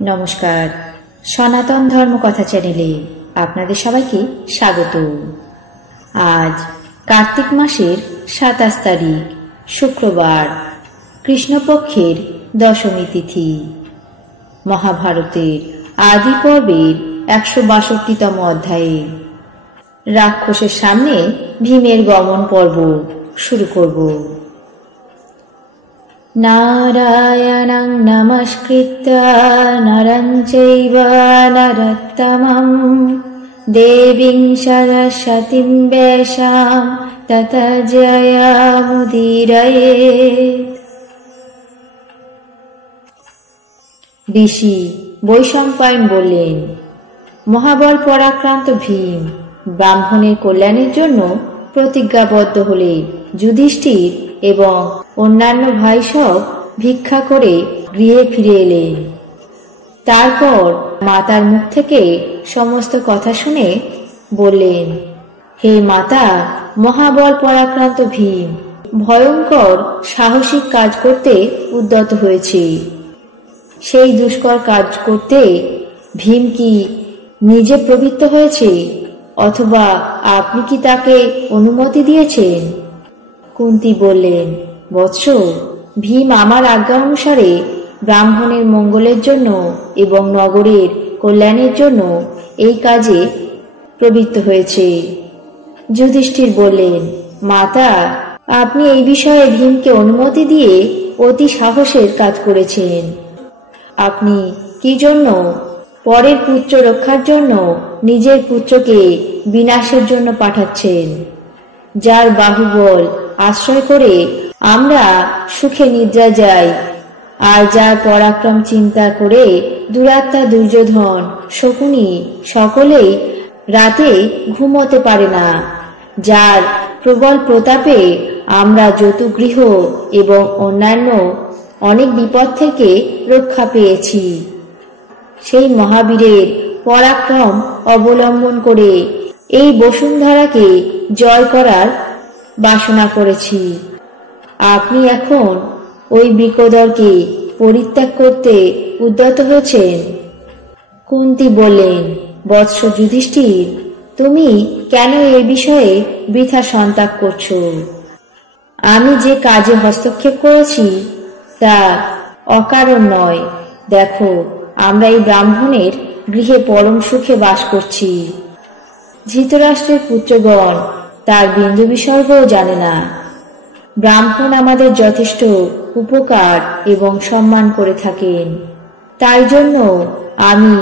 নমস্কার, সনাতন ধর্ম কথা চ্যানেলে আপনাদের সবাইকে স্বাগত। আজ কার্তিক মাসের ২৭ তারিখ শুক্রবার, কৃষ্ণপক্ষের দশমী তিথি। মহাভারতের আদি পর্বের ১৬২তম অধ্যায়ে রাক্ষসের সামনে ভীমের গমন পর্ব শুরু করব। নারায়ণং নমস্কৃত্য নরং চৈব নরোত্তমং দেবীং সরস্বতীং ব্যাসাং ততো জয়মুদীরয়েৎ। ঋষি বৈশম্পায়ন বললেন, মহাবল পরাক্রান্ত ভীম ব্রাহ্মণের কল্যাণের জন্য প্রতিজ্ঞাবদ্ধ হলে যুধিষ্ঠির এবং অন্যান্য ভাই সব ভিক্ষা করে গৃহে ফিরে এলেন। তারপর মাতার মুখ থেকে সমস্ত কথা শুনে বললেন, হে মাতা, মহাবল পরাক্রান্ত ভীম ভয়ঙ্কর সাহসিক কাজ করতে উদ্যত হয়েছে। সেই দুষ্কর কাজ করতে ভীম কি নিজে প্রবৃত্ত হয়েছে, অথবা আপনি কি তাকে অনুমতি দিয়েছেন? কুন্তী বললেন, বৎস, ভীম আমার আজ্ঞা অনুসারে ব্রাহ্মণের মঙ্গলের জন্য এবং নগরের কল্যাণের জন্য এই কাজে প্রবৃত্ত হয়েছে। যুধিষ্ঠির বললেন, মাতা, আপনি এই বিষয়ে ভীমকে অনুমতি দিয়ে অতি সাহসের কাজ করেছেন। আপনি কি জন্য পরের পুত্র রক্ষার জন্য নিজের পুত্রকে বিনাশের জন্য পাঠাচ্ছেন? যার বাহুবল আশ্রয় করে আমরা সুখে নিদ্রা যাই, আর যার পরাক্রম চিন্তা করে দুরাত্মা দুর্যোধন শকুনি সকলেই রাতে ঘুমোতে পারে না, যার প্রবল প্রতাপে আমরা যতুগৃহ এবং অন্যান্য অনেক বিপদ থেকে রক্ষা পেয়েছি, সেই মহাবীরের পরাক্রম অবলম্বন করে এই বসুন্ধরাকে জয় করার বাসনা করেছি। আপনি এখন ওই বৃকোদরকে পরিত্যাগ করতে উদ্যত হয়েছেন। কুন্তী বললেন, বৎস যুধিষ্ঠির, তুমি কেন এই বিষয়ে বৃথা সন্তাপ করছো? আমি যে কাজে হস্তক্ষেপ করেছি তা অকারণ নয়। দেখো, আমরা এই ব্রাহ্মণের গৃহে পরম সুখে বাস করছি। ধৃতরাষ্ট্রের পুত্রগণ তার বিন্দু বিসর্গও জানে না। ব্রাহ্মণ আমাদের যথেষ্ট উপকার এবং সম্মান করে থাকেন। তাই জন্য আমি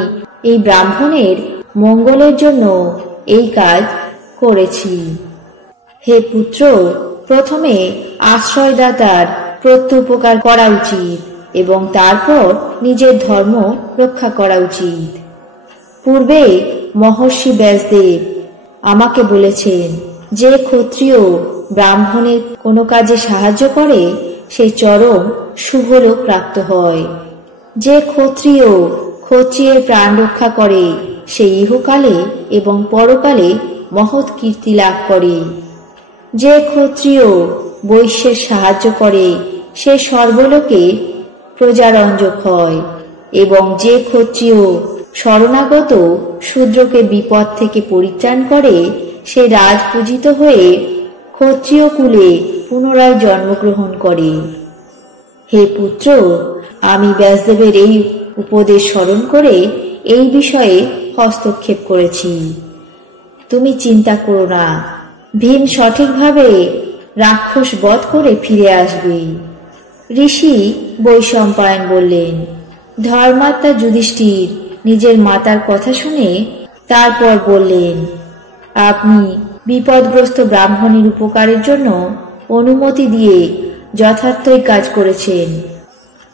এই ব্রাহ্মণের মঙ্গলের জন্য এই কাজ করেছি। হে পুত্র, প্রথমে আশ্রয়দাতার প্রত্যুপকার করা উচিত এবং তারপর নিজের ধর্ম রক্ষা করা উচিত। পূর্বে মহর্ষি ব্যাসদেব আমাকে বলেছেন, যে ক্ষত্রিয় ব্রাহ্মণের কোনো কাজে সাহায্য করে সে চরম শুভলোক প্রাপ্ত হয়। যে ক্ষত্রিয় ক্ষত্রিয়ের প্রাণ রক্ষা করে সে ইহকালে এবং পরকালে মহৎ কীর্তি লাভ করে। যে ক্ষত্রিয় বৈশ্যের সাহায্য করে সে সর্বলোকে প্রজারঞ্জক হয়, এবং যে ক্ষত্রিয় শরণাগত শূদ্রকে বিপদ থেকে পরিত্রাণ করে সে রাজপূজিত হয়ে ক্ষত্রিয় কুলে পুনরায় জন্মগ্রহণ করে। হে পুত্র, আমি ব্যাসদেবের এই উপদেশ স্মরণ করে এই বিষয়ে হস্তক্ষেপ করেছি। তুমি চিন্তা করো না, ভীম সঠিকভাবে রাক্ষস বধ করে ফিরে আসবে। ঋষি বৈশম্পায়ন বললেন, ধর্মাত্মা যুধিষ্ঠির নিজের মাতার কথা শুনে তারপর বললেন, আপনি বিপদগ্রস্ত ব্রাহ্মণের উপকারের জন্য অনুমতি দিয়ে যথার্থই কাজ করেছেন।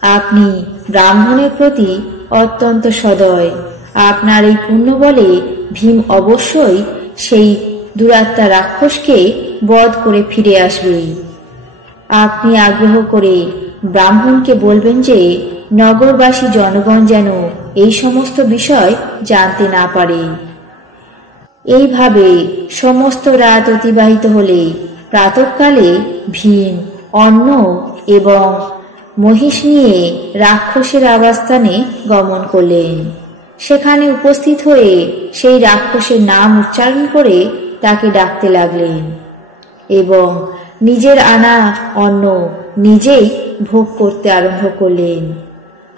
আপনি ব্রাহ্মণের প্রতি অত্যন্ত সদয়। আপনার এই পুণ্য বলে ভীম অবশ্যই সেই দুরাত্মা রাক্ষসকে বধ করে ফিরে আসবে। আপনি আগ্রহ করে ব্রাহ্মণকে বলবেন যে নগরবাসী জনগণ যেন এই সমস্ত বিষয় জানতে না পারে। এইভাবে সমস্ত রাত অতিবাহিত হলে প্রাতঃকালে ভীম অন্ন এবং মহিষ নিয়ে রাক্ষসের আবাসস্থানে গমন করলেন। সেখানে উপস্থিত হয়ে সেই রাক্ষসের নাম উচ্চারণ করে তাকে ডাকতে লাগলেন এবং নিজের আনা অন্ন নিজেই ভোগ করতে আরম্ভ করলেন।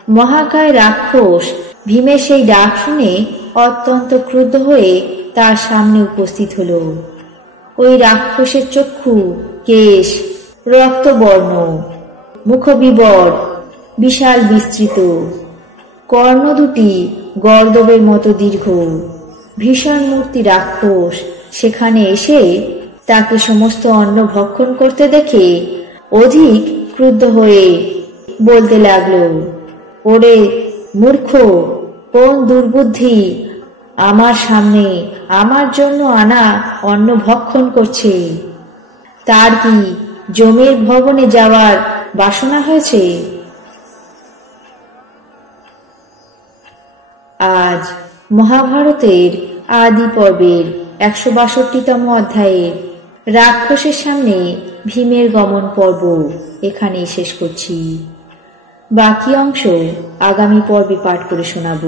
মহাকায় রাক্ষস ভীমের সেই ডাক শুনে অত্যন্ত ক্রুদ্ধ হয়ে তার সামনে উপস্থিত হল। ওই রাক্ষসের চক্ষু, কেশ রক্তবর্ণ, মুখবিবর বিশাল বিস্তৃত, কর্ণ দুটি গর্দবের মতো দীর্ঘ। ভীষণ মূর্তি রাক্ষস সেখানে এসে তাকে সমস্ত অন্ন ভক্ষণ করতে দেখে অধিক ক্রুদ্ধ হয়ে বলতে লাগল, ওরে মূর্খ, কোন দুর্বুদ্ধি আমার সামনে আমার জন্য আনা অন্ন ভক্ষণ করছে? তার কি জমের ভবনে যাওয়ার বাসনা হয়েছে? আজ মহাভারতের আদি পর্বের ১৬২তম অধ্যায়ে রাক্ষসের সামনে ভীমের গমন পর্ব এখানেই শেষ করছি। বাকি অংশ আগামী পর্বে পাঠ করে শোনাব।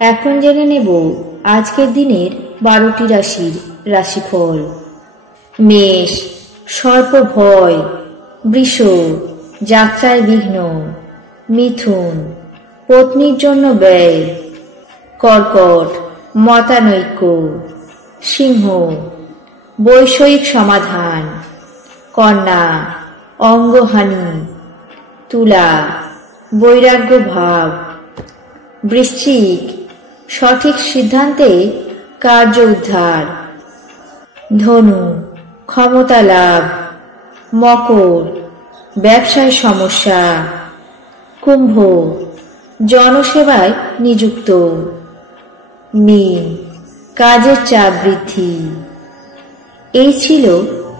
এখন জেনে নেব আজকের দিনের ১২টি রাশির রাশিফল। মেষ, সর্প ভয়, বৃষ, যাত্রায় বিঘ্ন, মিথুন, পত্নীর জন্য ব্যয়, কর্কট, মতানৈক্য, সিংহ, বৈষয়িক সমাধান, কন্যা, অঙ্গহানি, তুলা, বৈরাগ্য ভাব, বৃশ্চিক, সঠিক সিদ্ধান্তে কার্য উদ্ধার, ধনু, ক্ষমতা লাভ, মকর, ব্যবসায় সমস্যা, কুম্ভ, জনসেবায় নিযুক্ত, মীন, কাজের চাপ বৃদ্ধি। এই ছিল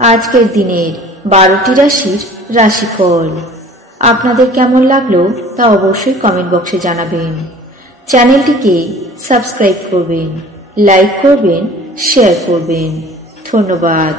আজকের দিনের ১২টি রাশির রাশিফল। আপনাদের কেমন লাগলো তা অবশ্যই কমেন্ট বক্সে জানাবেন। চ্যানেলটিকে সাবস্ক্রাইব করবেন, লাইক করবেন, শেয়ার করবেন। ধন্যবাদ।